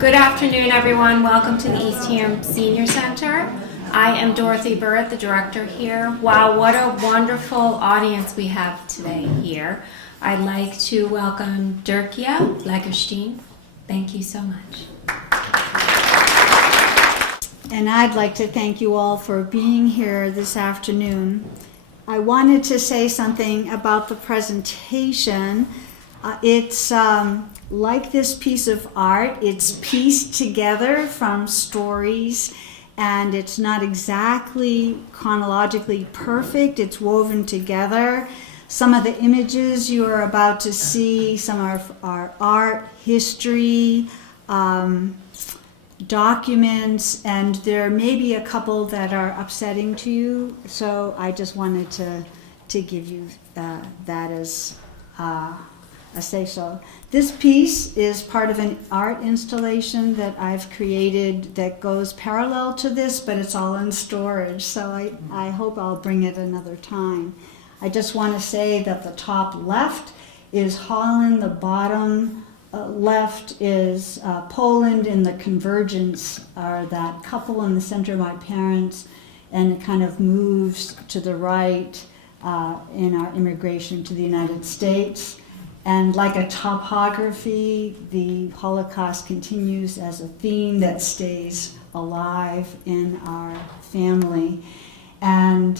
Good afternoon, everyone. Welcome to the East Ham Senior Center. I am Dorothy Burrett, the director here. Wow, what a wonderful audience we have today here. I'd like to welcome Dirkje Legerstee. Thank you so much. And I'd like to thank you all for being here this afternoon. I wanted to say something about the presentation. It's like this piece of art. It's pieced together from stories, and it's not exactly chronologically perfect. It's woven together. Some of the images you are about to see, some are art, history, documents, and there may be a couple that are upsetting to you. So I just wanted to give you that as a say-so. This piece is part of an art installation that I've created that goes parallel to this, but it's all in storage. So I hope I'll bring it another time. I just want to say that the top left is Holland, the bottom left is Poland, and the convergence are that couple in the center, my parents, and it kind of moves to the right in our immigration to the United States. And like a topography, the Holocaust continues as a theme that stays alive in our family. And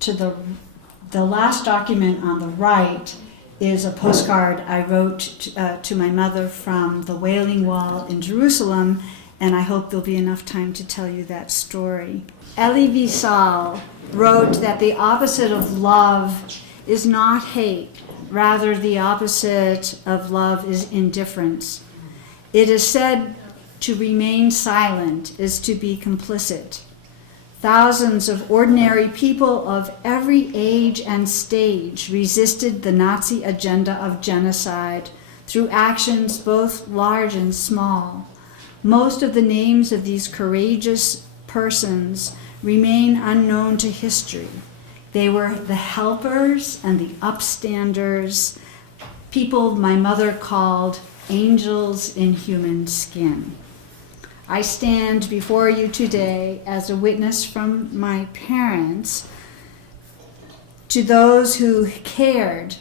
to the last document on the right is a postcard I wrote to my mother from the Wailing Wall in Jerusalem, and I hope there'll be enough time to tell you that story. Elie Wiesel wrote that the opposite of love is not hate. Rather, the opposite of love is indifference. It is said to remain silent is to be complicit. Thousands of ordinary people of every age and stage resisted the Nazi agenda of genocide through actions both large and small. Most of the names of these courageous persons remain unknown to history. They were the helpers and the upstanders, people my mother called angels in human skin. I stand before you today as a witness from my parents to those who cared,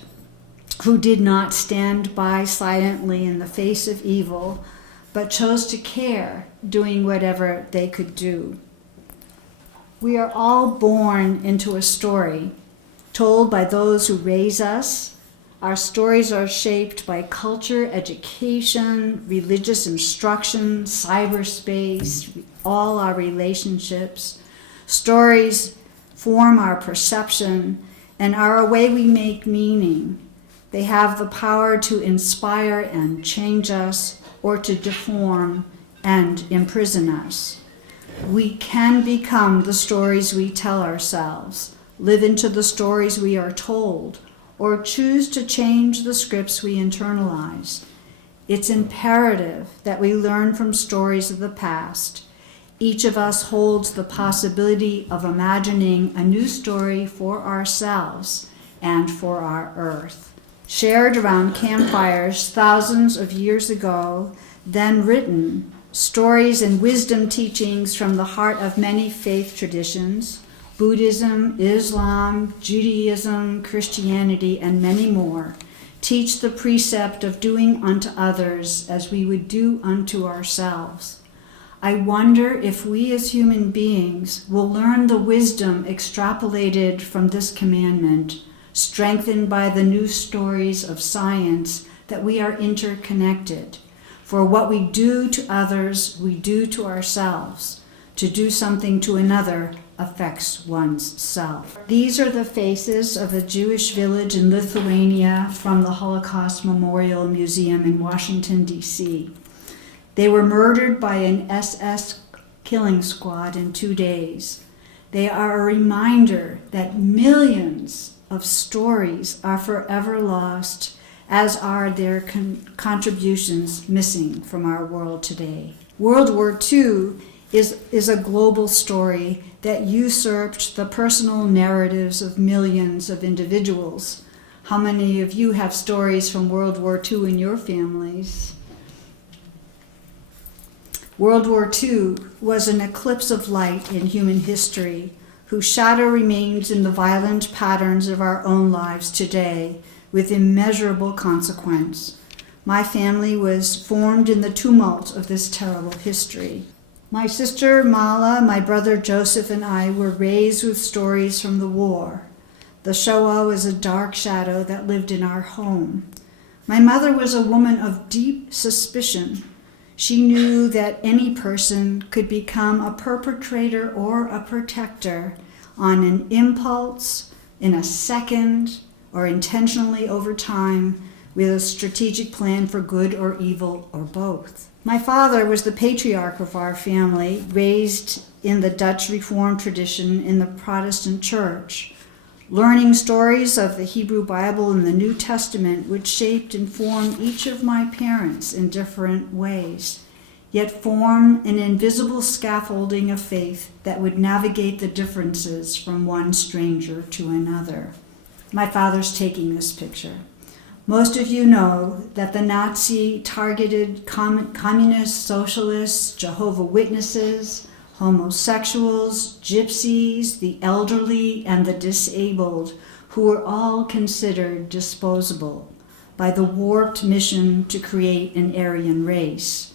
who did not stand by silently in the face of evil, but chose to care, doing whatever they could do. We are all born into a story told by those who raise us. Our stories are shaped by culture, education, religious instruction, cyberspace, all our relationships. Stories form our perception and are a way we make meaning. They have the power to inspire and change us, or to deform and imprison us. We can become the stories we tell ourselves, live into the stories we are told, or choose to change the scripts we internalize. It's imperative that we learn from stories of the past. Each of us holds the possibility of imagining a new story for ourselves and for our Earth. Shared around campfires thousands of years ago, then written, stories and wisdom teachings from the heart of many faith traditions, Buddhism, Islam, Judaism, Christianity, and many more, teach the precept of doing unto others as we would do unto ourselves. I wonder if we as human beings will learn the wisdom extrapolated from this commandment, strengthened by the new stories of science that we are interconnected. For what we do to others, we do to ourselves. To do something to another affects one's self. These are the faces of a Jewish village in Lithuania from the Holocaust Memorial Museum in Washington, D.C. They were murdered by an SS killing squad in 2 days. They are a reminder that millions of stories are forever lost, as are their contributions missing from our world today. World War II is a global story that usurped the personal narratives of millions of individuals. How many of you have stories from World War II in your families? World War II was an eclipse of light in human history, whose shadow remains in the violent patterns of our own lives today with immeasurable consequence. My family was formed in the tumult of this terrible history. My sister Mala, my brother Joseph, and I were raised with stories from the war. The Shoah was a dark shadow that lived in our home. My mother was a woman of deep suspicion. She knew that any person could become a perpetrator or a protector on an impulse, in a second, or intentionally over time, with a strategic plan for good or evil or both. My father was the patriarch of our family, raised in the Dutch Reformed tradition in the Protestant Church. Learning stories of the Hebrew Bible and the New Testament which shaped and formed each of my parents in different ways, yet form an invisible scaffolding of faith that would navigate the differences from one stranger to another. My father's taking this picture. Most of you know that the Nazi targeted communists, socialists, Jehovah's Witnesses, homosexuals, gypsies, the elderly, and the disabled, who were all considered disposable by the warped mission to create an Aryan race.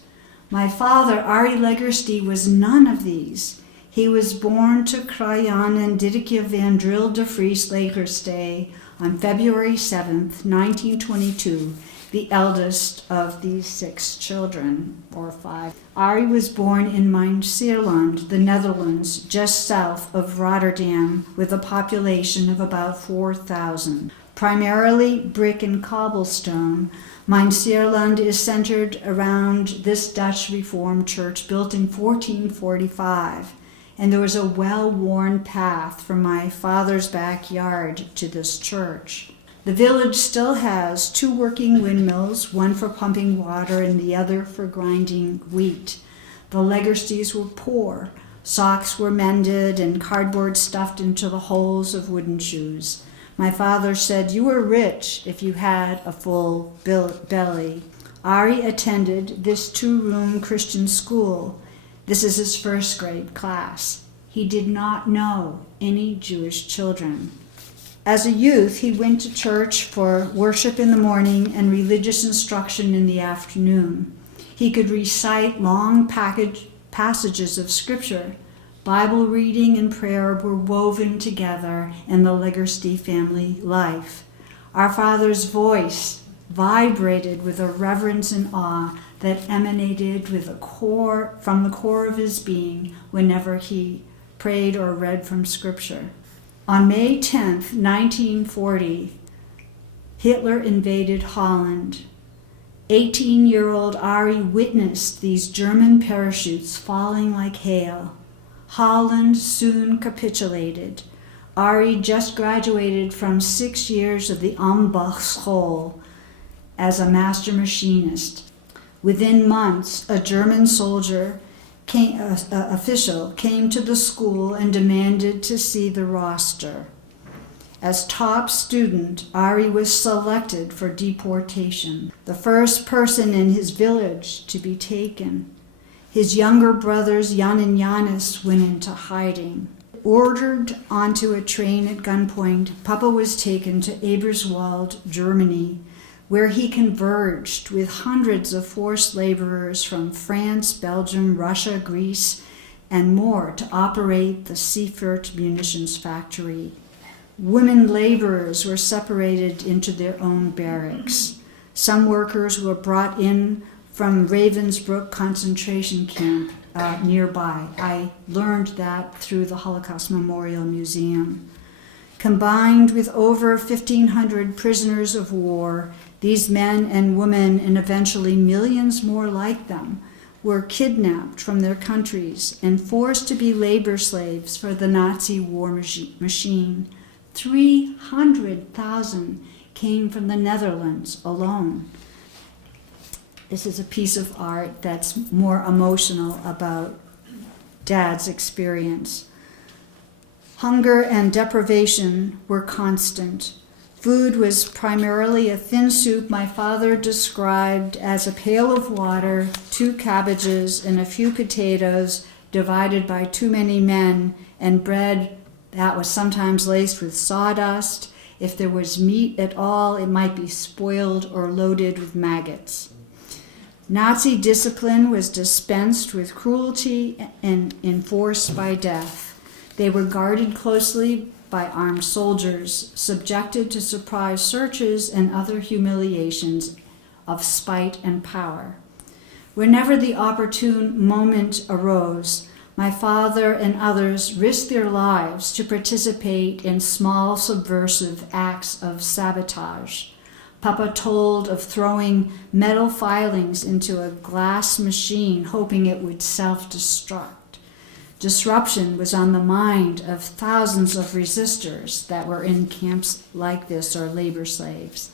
My father, Arie Legerstee, was none of these. He was born to Chana and Dirkje van de Vries Legerstee on February 7th, 1922, the eldest of these 6 children, or 5. Arie was born in Mijnseerland, the Netherlands, just south of Rotterdam, with a population of about 4,000. Primarily brick and cobblestone, Mijnseerland is centered around this Dutch Reformed church built in 1445. And there was a well-worn path from my father's backyard to this church. The village still has 2 working windmills, one for pumping water and the other for grinding wheat. The Legerstees were poor. Socks were mended and cardboard stuffed into the holes of wooden shoes. My father said, "You were rich if you had a full belly." Arie attended this 2-room Christian school. This is his 1st grade class. He did not know any Jewish children. As a youth, he went to church for worship in the morning and religious instruction in the afternoon. He could recite long passages of scripture. Bible reading and prayer were woven together in the Legerstee family life. Our father's voice vibrated with a reverence and awe that emanated from the core of his being whenever he prayed or read from Scripture. On May 10th, 1940, Hitler invaded Holland. 18-year-old Arie witnessed these German parachutes falling like hail. Holland soon capitulated. Arie just graduated from 6 years of the Ambachtsschool as a master machinist. Within months, a German official came to the school and demanded to see the roster. As top student, Arie was selected for deportation, the first person in his village to be taken. His younger brothers, Jan and Janis, went into hiding. Ordered onto a train at gunpoint, Papa was taken to Eberswald, Germany, where he converged with hundreds of forced laborers from France, Belgium, Russia, Greece, and more to operate the Seifert munitions factory. Women laborers were separated into their own barracks. Some workers were brought in from Ravensbrück concentration camp nearby. I learned that through the Holocaust Memorial Museum. Combined with over 1,500 prisoners of war, these men and women, and eventually millions more like them, were kidnapped from their countries and forced to be labor slaves for the Nazi war machine. 300,000 came from the Netherlands alone. This is a piece of art that's more emotional about Dad's experience. Hunger and deprivation were constant. Food was primarily a thin soup my father described as a pail of water, 2 cabbages, and a few potatoes divided by too many men, and bread that was sometimes laced with sawdust. If there was meat at all, it might be spoiled or loaded with maggots. Nazi discipline was dispensed with cruelty and enforced by death. They were guarded closely by armed soldiers, subjected to surprise searches and other humiliations of spite and power. Whenever the opportune moment arose, my father and others risked their lives to participate in small subversive acts of sabotage. Papa told of throwing metal filings into a glass machine, hoping it would self-destruct. Disruption was on the mind of thousands of resistors that were in camps like this or labor slaves.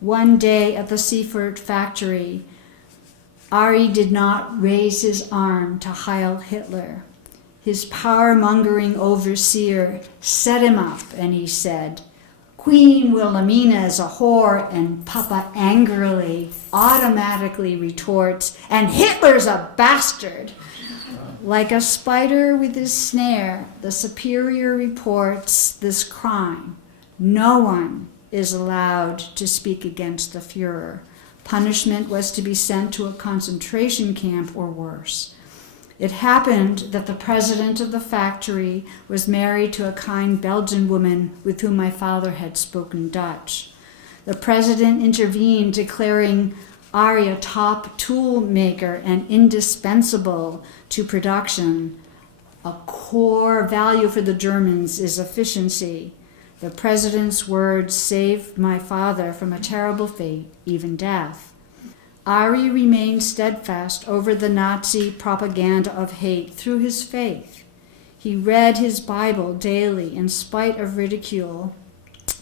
One day at the Seaford factory, Arie did not raise his arm to Heil Hitler. His power-mongering overseer set him up and he said, "Queen Wilhelmina is a whore," and Papa angrily, automatically retorts, "And Hitler's a bastard." Like a spider with his snare, the superior reports this crime. No one is allowed to speak against the Fuhrer. Punishment was to be sent to a concentration camp or worse. It happened that the president of the factory was married to a kind Belgian woman with whom my father had spoken Dutch. The president intervened, declaring Arie a top tool maker and indispensable to production. A core value for the Germans is efficiency. The president's words saved my father from a terrible fate, even death. Arie remained steadfast over the Nazi propaganda of hate through his faith. He read his Bible daily in spite of ridicule.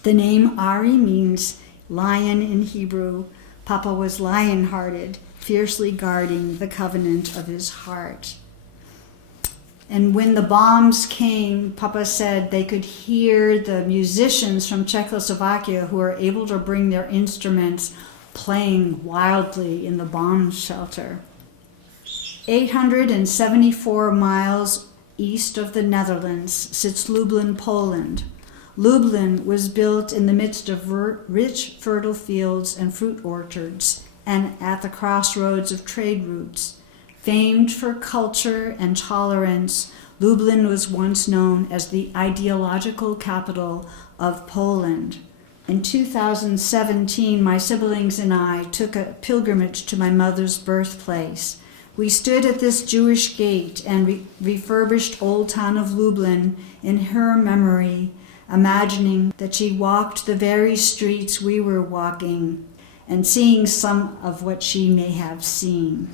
The name Arie means lion in Hebrew. Papa was lion-hearted, fiercely guarding the covenant of his heart. And when the bombs came, Papa said they could hear the musicians from Czechoslovakia who were able to bring their instruments playing wildly in the bomb shelter. 874 miles east of the Netherlands sits Lublin, Poland. Lublin was built in the midst of rich, fertile fields and fruit orchards, and at the crossroads of trade routes. Famed for culture and tolerance, Lublin was once known as the ideological capital of Poland. In 2017, my siblings and I took a pilgrimage to my mother's birthplace. We stood at this Jewish gate and refurbished Old Town of Lublin in her memory, imagining that she walked the very streets we were walking and seeing some of what she may have seen.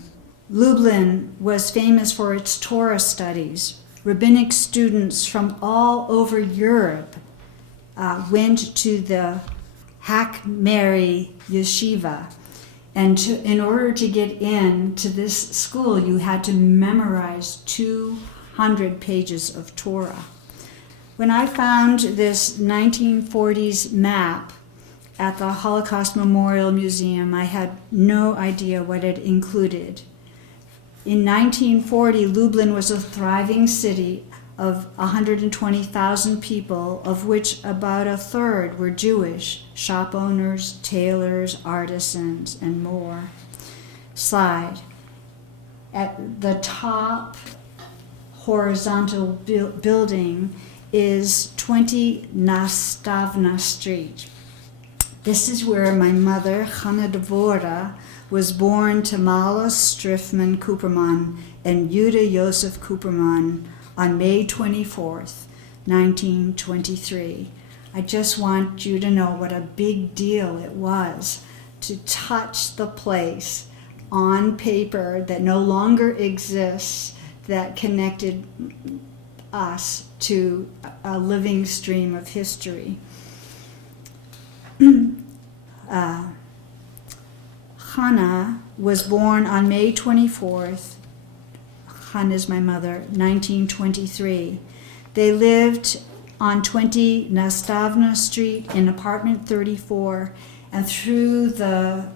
Lublin was famous for its Torah studies. Rabbinic students from all over Europe went to the Hak Mary Yeshiva. And in order to get into this school, you had to memorize 200 pages of Torah. When I found this 1940s map at the Holocaust Memorial Museum, I had no idea what it included. In 1940, Lublin was a thriving city of 120,000 people, of which about a third were Jewish, shop owners, tailors, artisans, and more. Slide. At the top horizontal building is 20 Nastavna Street. This is where my mother, Chana Dvora, was born to Malos Striffman Cooperman and Yuda Yosef Cooperman on May 24th, 1923. I just want you to know what a big deal it was to touch the place on paper that no longer exists, that connected us to a living stream of history. Chana was born on May 24th. Chana is my mother, 1923. They lived on 20 Nastavna Street in apartment 34, and through the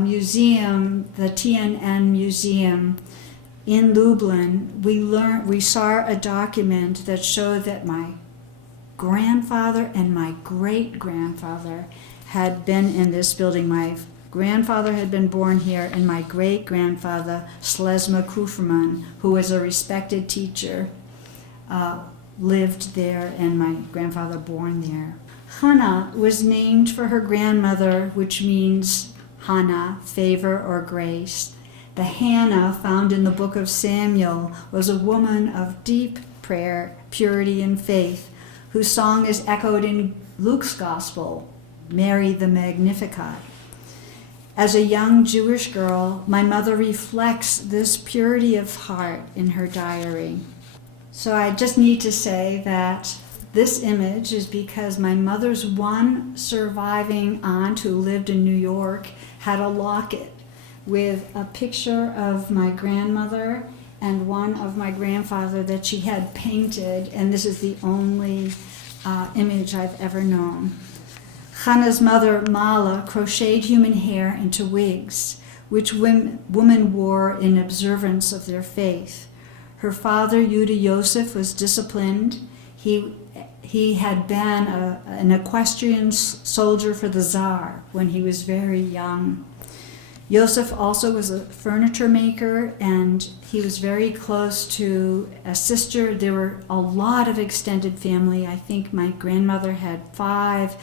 museum, the TNN Museum in Lublin, we saw a document that showed that my grandfather and my great-grandfather had been in this building. My grandfather had been born here, and my great-grandfather, Slezma Kuferman, who was a respected teacher, lived there, and my grandfather born there. Chana was named for her grandmother, which means Hannah, favor or grace. The Hannah found in the book of Samuel was a woman of deep prayer, purity, and faith, whose song is echoed in Luke's Gospel, Mary the Magnificat. As a young Jewish girl, my mother reflects this purity of heart in her diary. So I just need to say that this image is because my mother's one surviving aunt who lived in New York had a locket with a picture of my grandmother and one of my grandfather that she had painted, and this is the only image I've ever known. Chana's mother, Mala, crocheted human hair into wigs, which women wore in observance of their faith. Her father, Yuda Yosef, was disciplined. He had been an equestrian soldier for the Tsar when he was very young. Yosef also was a furniture maker, and he was very close to a sister. There were a lot of extended family. I think my grandmother had 5,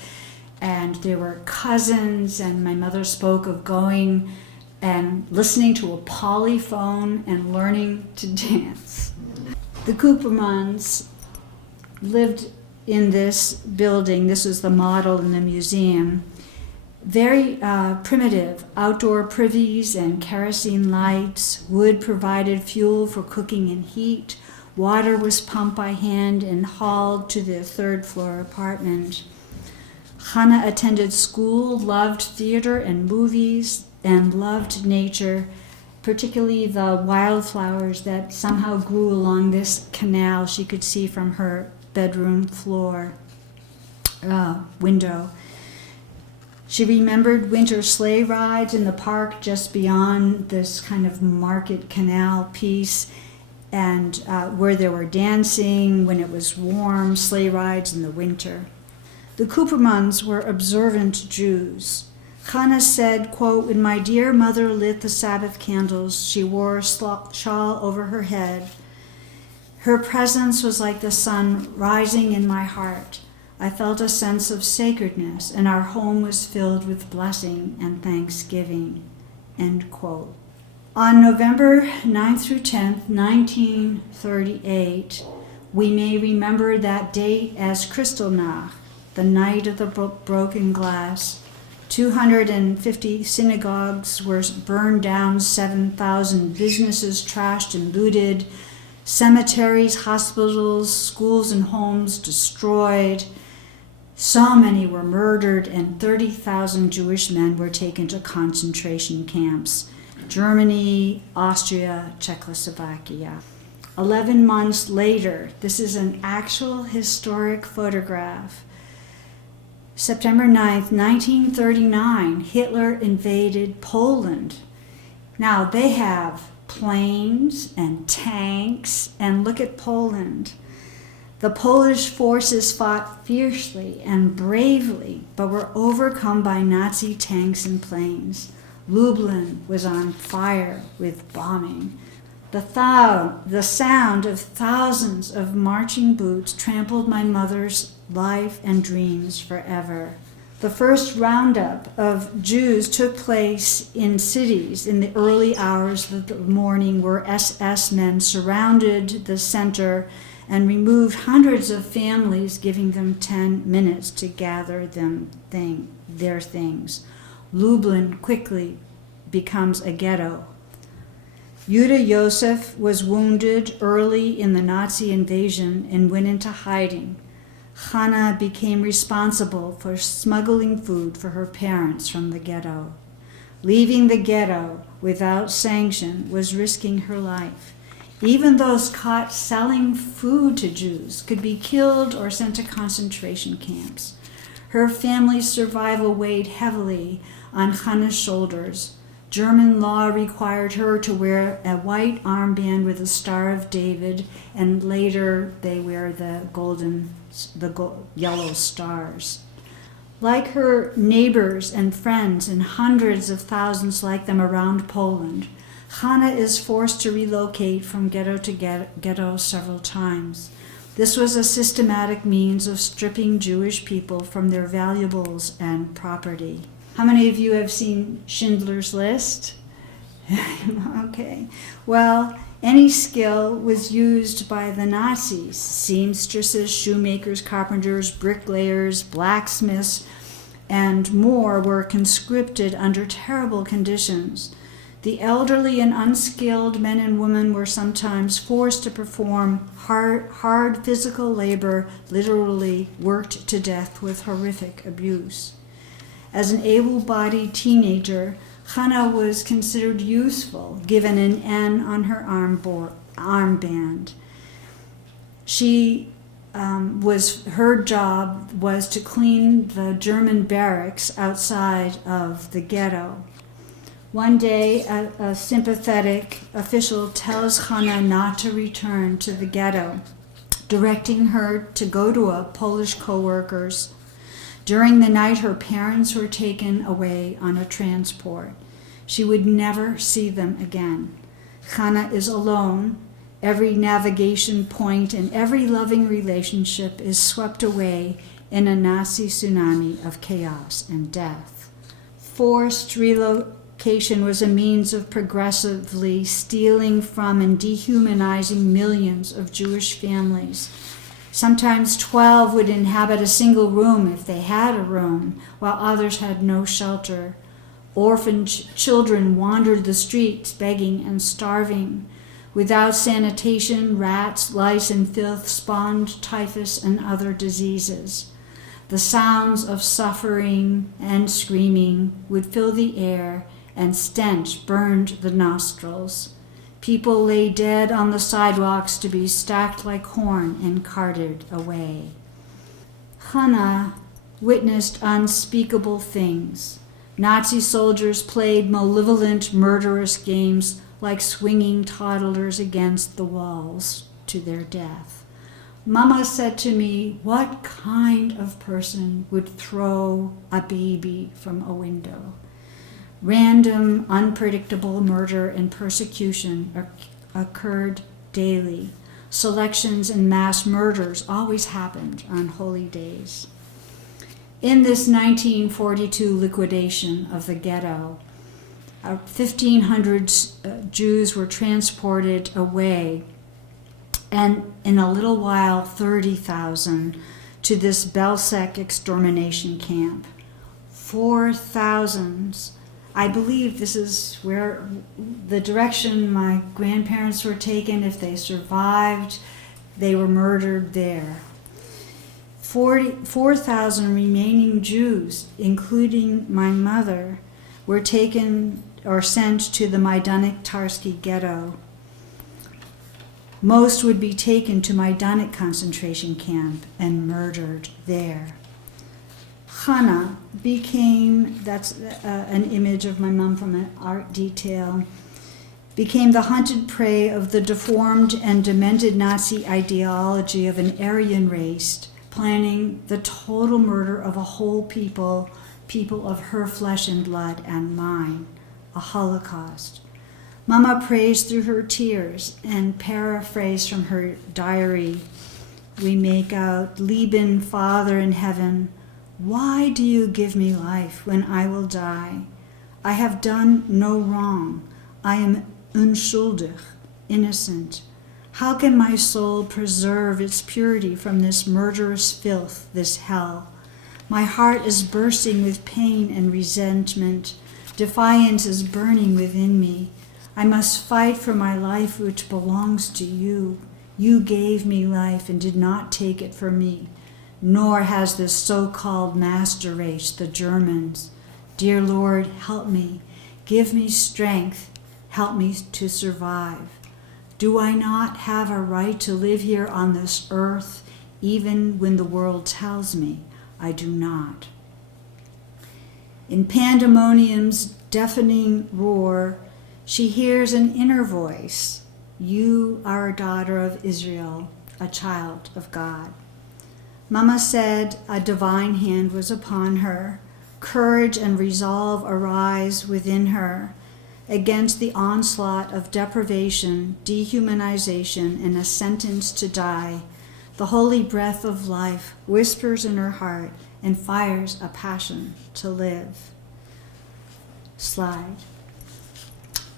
and there were cousins, and my mother spoke of going and listening to a polyphone and learning to dance. The Coopermans lived in this building. This was the model in the museum. Very primitive, outdoor privies and kerosene lights. Wood provided fuel for cooking and heat. Water was pumped by hand and hauled to the 3rd floor apartment. Chana attended school, loved theater and movies, and loved nature, particularly the wildflowers that somehow grew along this canal she could see from her bedroom floor window. She remembered winter sleigh rides in the park just beyond this kind of market canal piece, and where there were dancing when it was warm, sleigh rides in the winter. The Coopermans were observant Jews. Chana said, quote, "When my dear mother lit the Sabbath candles, she wore a shawl over her head. Her presence was like the sun rising in my heart. I felt a sense of sacredness, and our home was filled with blessing and thanksgiving," end quote. On November 9th through 10th, 1938, we may remember that date as Kristallnacht, the night of the broken glass. 250 synagogues were burned down, 7,000 businesses trashed and looted, cemeteries, hospitals, schools, and homes destroyed. So many were murdered, and 30,000 Jewish men were taken to concentration camps. Germany, Austria, Czechoslovakia. 11 months later, this is an actual historic photograph. September 9th, 1939, Hitler invaded Poland. Now they have planes and tanks, and look at Poland. The Polish forces fought fiercely and bravely, but were overcome by Nazi tanks and planes. Lublin was on fire with bombing. The sound of thousands of marching boots trampled my mother's life and dreams forever. The first roundup of Jews took place in cities in the early hours of the morning, where SS men surrounded the center and removed hundreds of families, giving them 10 minutes to gather their things. Lublin quickly becomes a ghetto. Yuda Yosef was wounded early in the Nazi invasion and went into hiding. Chana became responsible for smuggling food for her parents from the ghetto. Leaving the ghetto without sanction was risking her life. Even those caught selling food to Jews could be killed or sent to concentration camps. Her family's survival weighed heavily on Chana's shoulders. German law required her to wear a white armband with a Star of David, and later they wear the yellow stars. Like her neighbors and friends and hundreds of thousands like them around Poland, Chana is forced to relocate from ghetto to ghetto several times. This was a systematic means of stripping Jewish people from their valuables and property. How many of you have seen Schindler's List? Okay. Well, any skill was used by the Nazis. Seamstresses, shoemakers, carpenters, bricklayers, blacksmiths, and more were conscripted under terrible conditions. The elderly and unskilled men and women were sometimes forced to perform hard physical labor, literally worked to death with horrific abuse. As an able-bodied teenager, Chana was considered useful, given an N on her armband. Her job was to clean the German barracks outside of the ghetto. One day, a sympathetic official tells Chana not to return to the ghetto, directing her to go to a Polish co-worker's. During the night, her parents were taken away on a transport. She would never see them again. Chana is alone. Every navigation point and every loving relationship is swept away in a Nazi tsunami of chaos and death. Forced relocation was a means of progressively stealing from and dehumanizing millions of Jewish families. Sometimes 12 would inhabit a single room if they had a room, while others had no shelter. Orphaned children wandered the streets begging and starving. Without sanitation, rats, lice, and filth spawned typhus and other diseases. The sounds of suffering and screaming would fill the air, and stench burned the nostrils. People lay dead on the sidewalks to be stacked like corn and carted away. Chana witnessed unspeakable things. Nazi soldiers played malevolent, murderous games like swinging toddlers against the walls to their death. Mama said to me, "What kind of person would throw a baby from a window?" Random, unpredictable murder and persecution occurred daily. Selections and mass murders always happened on holy days. In this 1942 liquidation of the ghetto, 1,500 Jews were transported away, and in a little while, 30,000 to this Belzec extermination camp. 4,000. I believe this is where the direction my grandparents were taken. If they survived, they were murdered there. 4,000 remaining Jews, including my mother, were taken or sent to the Majdanek-Tarski ghetto. Most would be taken to Majdanek concentration camp and murdered there. Chana became, that's an image of my mom from an art detail, became the hunted prey of the deformed and demented Nazi ideology of an Aryan race, planning the total murder of a whole people of her flesh and blood and mine, a Holocaust. Mama prays through her tears and paraphrase from her diary. We make out, "Lieben Father in heaven, why do you give me life when I will die? I have done no wrong. I am unschuldig, innocent. How can my soul preserve its purity from this murderous filth, this hell? My heart is bursting with pain and resentment. Defiance is burning within me. I must fight for my life which belongs to you. You gave me life and did not take it from me. Nor has this so-called master race, the Germans. Dear Lord, help me. Give me strength. Help me to survive. Do I not have a right to live here on this earth, even when the world tells me I do not? In pandemonium's deafening roar, she hears an inner voice. You are a daughter of Israel, a child of God. Mama said a divine hand was upon her. Courage and resolve arise within her against the onslaught of deprivation, dehumanization, and a sentence to die. The holy breath of life whispers in her heart and fires a passion to live. Slide.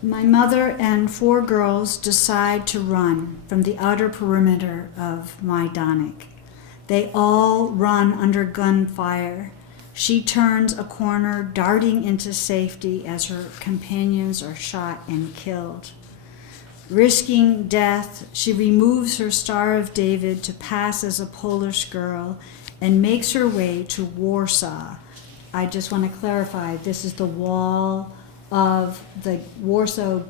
My mother and 4 girls decide to run from the outer perimeter of Majdanek. They all run under gunfire. She turns a corner, darting into safety as her companions are shot and killed. Risking death, she removes her Star of David to pass as a Polish girl and makes her way to Warsaw. I just want to clarify, this is the wall of the Warsaw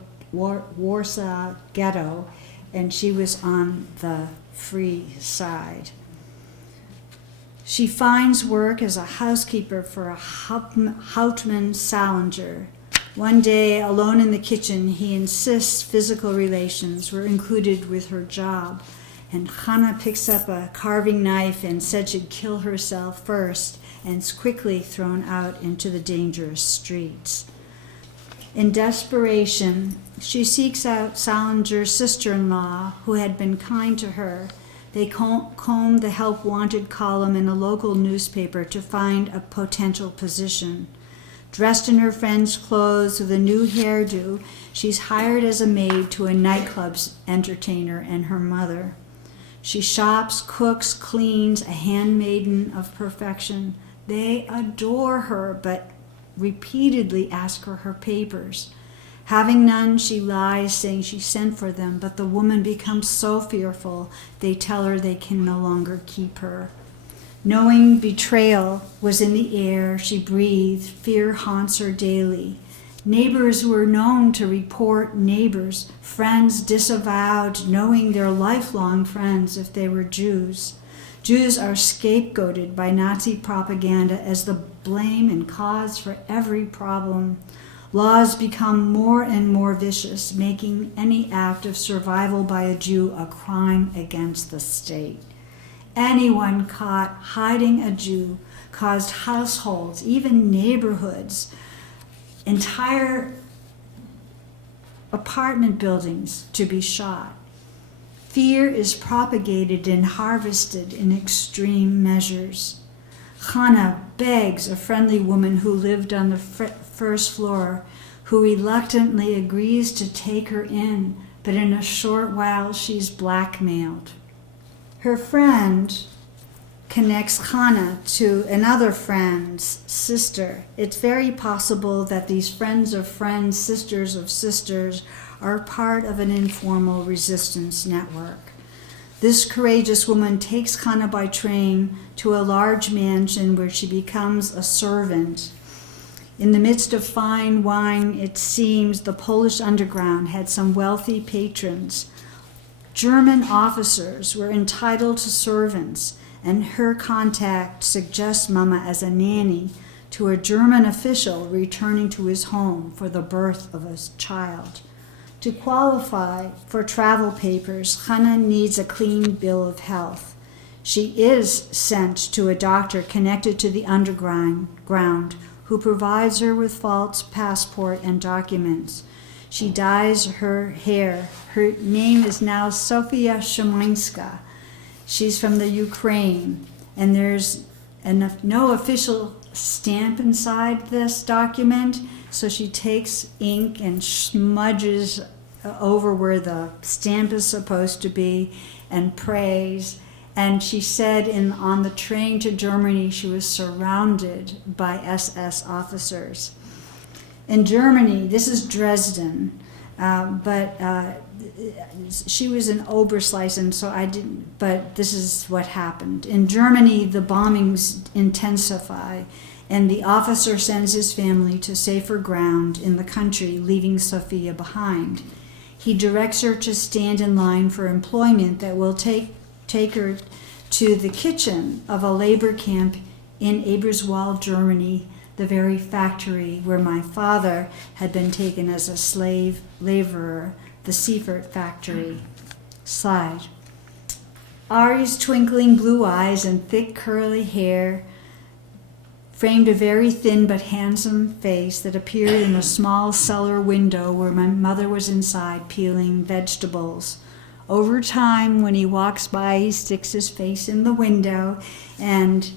ghetto, and she was on the free side. She finds work as a housekeeper for a Hauptmann Salinger. One day, alone in the kitchen, he insists physical relations were included with her job, and Chana picks up a carving knife and said she'd kill herself first and is quickly thrown out into the dangerous streets. In desperation, she seeks out Salinger's sister-in-law, who had been kind to her. They comb the help wanted column in a local newspaper to find a potential position. Dressed in her friend's clothes with a new hairdo, she's hired as a maid to a nightclub's entertainer and her mother. She shops, cooks, cleans, a handmaiden of perfection. They adore her, but repeatedly ask her papers. Having none, she lies, saying she sent for them, but the woman becomes so fearful, they tell her they can no longer keep her. Knowing betrayal was in the air she breathed, fear haunts her daily. Neighbors were known to report neighbors, friends disavowed, knowing their lifelong friends if they were Jews. Jews are scapegoated by Nazi propaganda as the blame and cause for every problem. Laws become more and more vicious, making any act of survival by a Jew a crime against the state. Anyone caught hiding a Jew caused households, even neighborhoods, entire apartment buildings to be shot. Fear is propagated and harvested in extreme measures. Chana begs a friendly woman who lived on the first floor, who reluctantly agrees to take her in, but in a short while she's blackmailed. Her friend connects Chana to another friend's sister. It's very possible that these friends of friends, sisters of sisters, are part of an informal resistance network. This courageous woman takes Chana by train to a large mansion where she becomes a servant. In the midst of fine wine, it seems the Polish underground had some wealthy patrons. German officers were entitled to servants, and her contact suggests Mama as a nanny to a German official returning to his home for the birth of a child. To qualify for travel papers, Chana needs a clean bill of health. She is sent to a doctor connected to the underground, who provides her with false passport and documents. She dyes her hair. Her name is now Sofia Szymańska. She's from the Ukraine, and there's no official stamp inside this document, so she takes ink and smudges over where the stamp is supposed to be and prays. And she said on the train to Germany, she was surrounded by SS officers. In Germany, this is Dresden, but she was in Oberschleißen, so I didn't, but this is what happened. In Germany, the bombings intensify, and the officer sends his family to safer ground in the country, leaving Sophia behind. He directs her to stand in line for employment that will take her to the kitchen of a labor camp in Eberswald, Germany, the very factory where my father had been taken as a slave laborer, the Seifert factory. Slide. Arie's twinkling blue eyes and thick curly hair framed a very thin but handsome face that appeared in a small cellar window where my mother was inside peeling vegetables. Over time, when he walks by, he sticks his face in the window and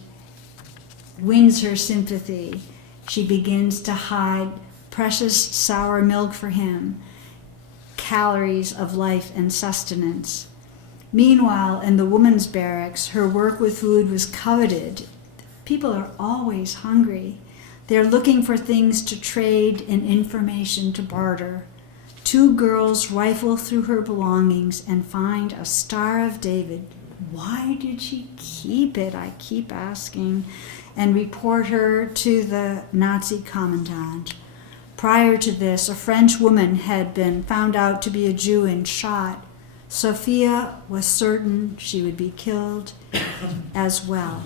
wins her sympathy. She begins to hide precious sour milk for him, calories of life and sustenance. Meanwhile, in the woman's barracks, her work with food was coveted. People are always hungry. They're looking for things to trade and information to barter. 2 girls rifle through her belongings and find a Star of David. Why did she keep it? I keep asking. And report her to the Nazi commandant. Prior to this, a French woman had been found out to be a Jew and shot. Sophia was certain she would be killed as well.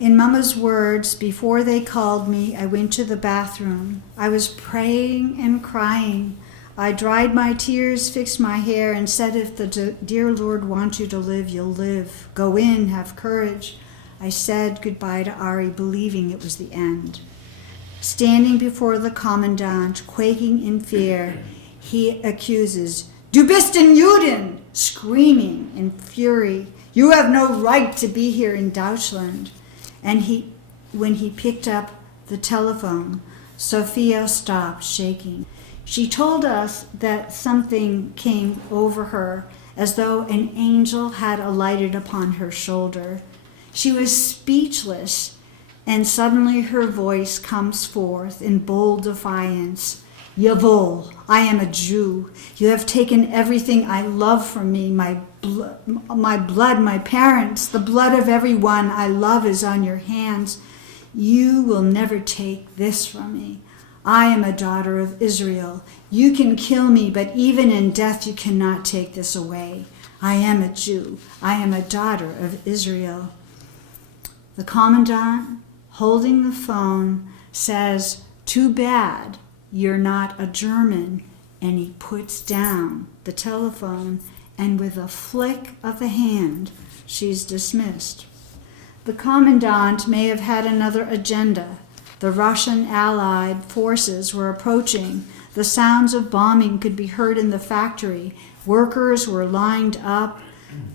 In Mama's words, before they called me, I went to the bathroom. I was praying and crying. I dried my tears, fixed my hair, and said, if the dear Lord wants you to live, you'll live. Go in, have courage. I said goodbye to Arie, believing it was the end. Standing before the commandant, quaking in fear, he accuses, Du bist ein Juden, screaming in fury. You have no right to be here in Deutschland. And when he picked up the telephone, Sophia stopped shaking. She told us that something came over her as though an angel had alighted upon her shoulder. She was speechless, and suddenly her voice comes forth in bold defiance. Jawohl, I am a Jew. You have taken everything I love from me, my blood, my parents, the blood of everyone I love is on your hands. You will never take this from me. I am a daughter of Israel. You can kill me, but even in death you cannot take this away. I am a Jew. I am a daughter of Israel. The commandant, holding the phone, says, too bad you're not a German, and he puts down the telephone, and with a flick of the hand, she's dismissed. The commandant may have had another agenda. The Russian Allied forces were approaching. The sounds of bombing could be heard in the factory. Workers were lined up.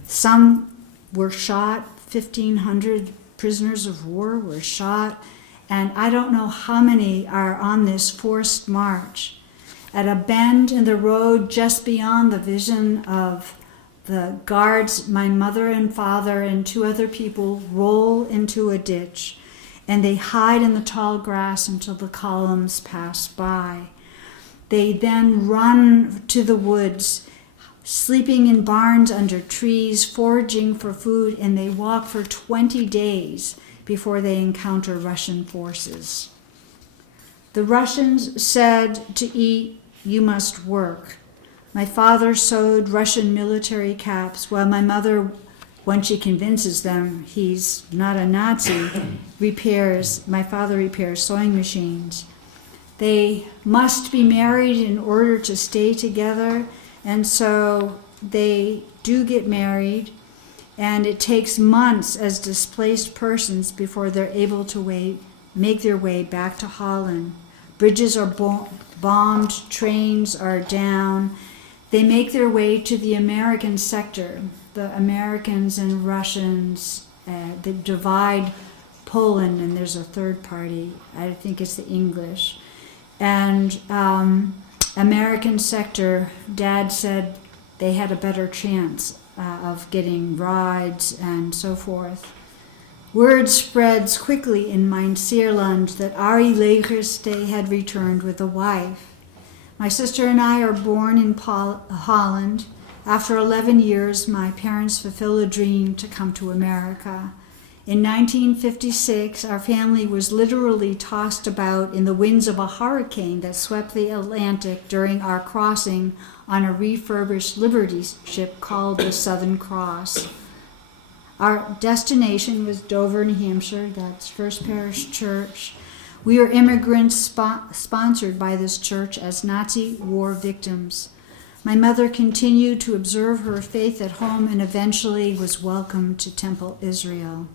Some were shot. 1,500 prisoners of war were shot. And I don't know how many are on this forced march. At a bend in the road just beyond the vision of the guards, my mother and father and 2 other people roll into a ditch, and they hide in the tall grass until the columns pass by. They then run to the woods, sleeping in barns under trees, foraging for food, and they walk for 20 days before they encounter Russian forces. The Russians said to eat, you must work. My father sewed Russian military caps, while my mother, when she convinces them he's not a Nazi, my father repairs sewing machines. They must be married in order to stay together, and so they do get married, and it takes months as displaced persons before they're able to make their way back to Holland. Bridges are bombed, trains are down. They make their way to the American sector. The Americans and Russians, they divide Poland, and there's a third party. I think it's the English. And American sector, Dad said they had a better chance of getting rides and so forth. Word spreads quickly in Mainzierland that Arie Legerstee had returned with a wife. My sister and I are born in Holland. After 11 years, my parents fulfill a dream to come to America. In 1956, our family was literally tossed about in the winds of a hurricane that swept the Atlantic during our crossing on a refurbished Liberty ship called the Southern Cross. Our destination was Dover, New Hampshire. That's First Parish Church. We are immigrants sponsored by this church as Nazi war victims. My mother continued to observe her faith at home and eventually was welcomed to Temple Israel.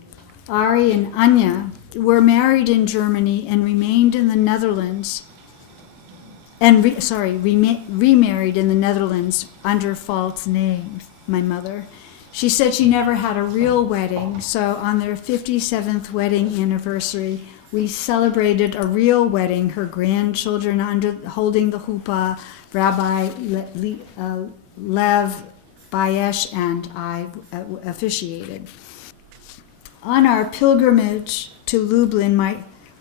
Arie and Anya were married in Germany and remained in the Netherlands, remarried in the Netherlands under false names, my mother. She said she never had a real wedding, so on their 57th wedding anniversary, we celebrated a real wedding, her grandchildren holding the chuppah, Rabbi Lev Bayesh and I officiated. On our pilgrimage to Lublin,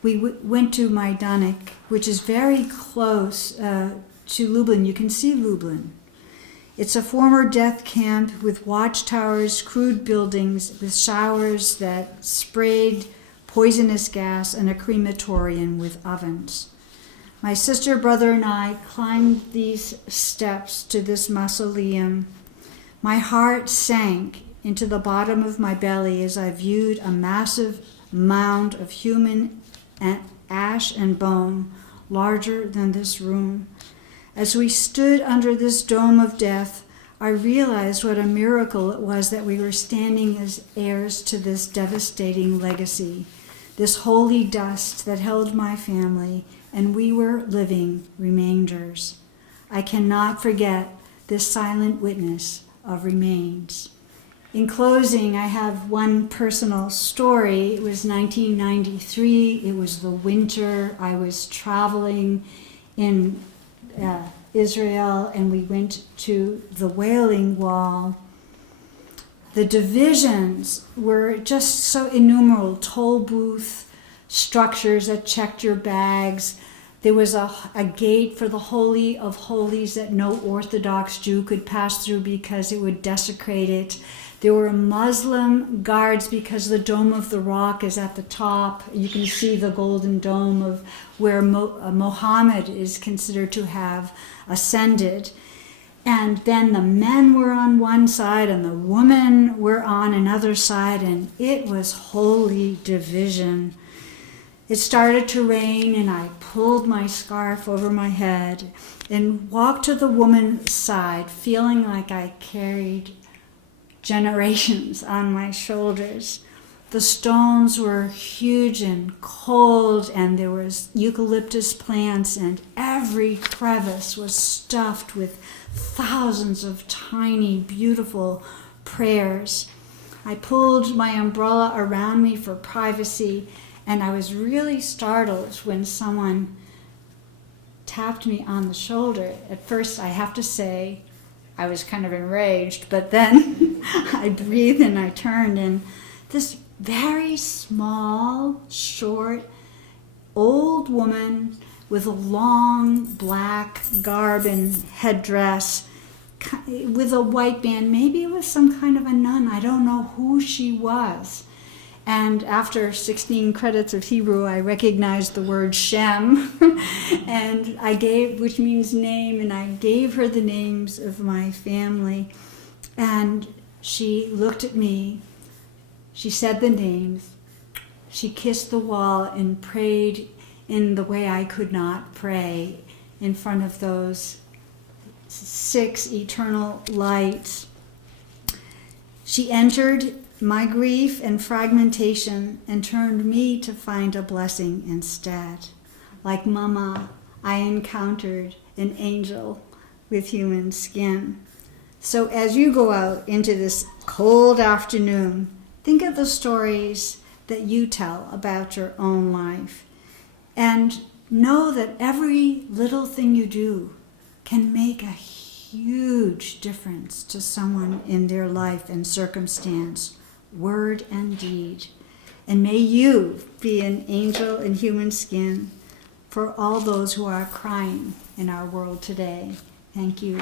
we went to Majdanek, which is very close to Lublin. You can see Lublin. It's a former death camp with watchtowers, crude buildings, with showers that sprayed poisonous gas, and a crematorium with ovens. My sister, brother, and I climbed these steps to this mausoleum. My heart sank into the bottom of my belly as I viewed a massive mound of human ash and bone, larger than this room. As we stood under this dome of death, I realized what a miracle it was that we were standing as heirs to this devastating legacy, this holy dust that held my family, and we were living remainders. I cannot forget this silent witness of remains. In closing, I have one personal story. It was 1993. It was the winter. I was traveling in Israel, and we went to the Wailing Wall. The divisions were just so innumerable. Toll booth structures that checked your bags. There was a gate for the Holy of Holies that no Orthodox Jew could pass through because it would desecrate it. There were Muslim guards because the Dome of the Rock is at the top. You can see the golden dome of where Mohammed is considered to have ascended. And then the men were on one side and the women were on another side, and it was holy division. It started to rain, and I pulled my scarf over my head and walked to the woman's side, feeling like I carried generations on my shoulders. The stones were huge and cold, and there was eucalyptus plants, and every crevice was stuffed with thousands of tiny, beautiful prayers. I pulled my umbrella around me for privacy, and I was really startled when someone tapped me on the shoulder. At first, I have to say, I was kind of enraged, but then I breathed and I turned, and this very small, short, old woman with a long black garb and headdress with a white band. Maybe it was some kind of a nun. I don't know who she was. And after 16 credits of Hebrew, I recognized the word Shem, and which means name, and I gave her the names of my family. And she looked at me, she said the names, she kissed the wall and prayed in the way I could not pray in front of those 6 eternal lights. She entered my grief and fragmentation and turned me to find a blessing instead. Like Mama, I encountered an angel with human skin. So as you go out into this cold afternoon, think of the stories that you tell about your own life, and know that every little thing you do can make a huge difference to someone in their life and circumstance, word and deed. And may you be an angel in human skin for all those who are crying in our world today. Thank you.